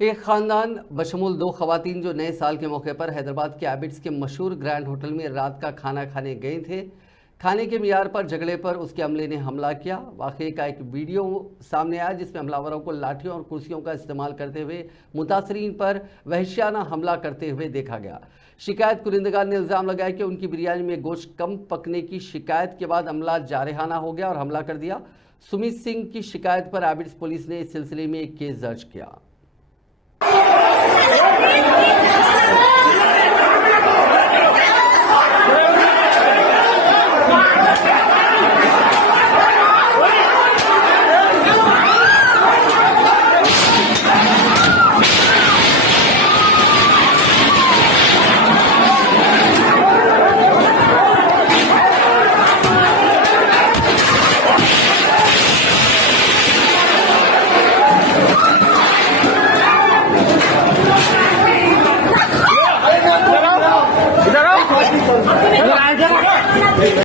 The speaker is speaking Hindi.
एक खानदान बशमूल दो खवातीन जो नए साल के मौके पर हैदराबाद के एबिट्स के मशहूर ग्रैंड होटल में रात का खाना खाने गए थे। खाने के मियार पर झगड़े पर उसके अमले ने हमला किया। वाकई का एक वीडियो सामने आया जिसमें हमलावरों को लाठियों और कुर्सियों का इस्तेमाल करते हुए मुतासरीन पर वहशियाना हमला करते हुए देखा गया। शिकायत कुरिंदगार ने इल्ज़ाम लगाया कि उनकी बिरयानी में गोश्त कम पकने की शिकायत के बाद अमला जारहाना हो गया और हमला कर दिया। सुमित सिंह की शिकायत पर एबिट्स पुलिस ने इस सिलसिले में एक केस दर्ज किया। इधर आओ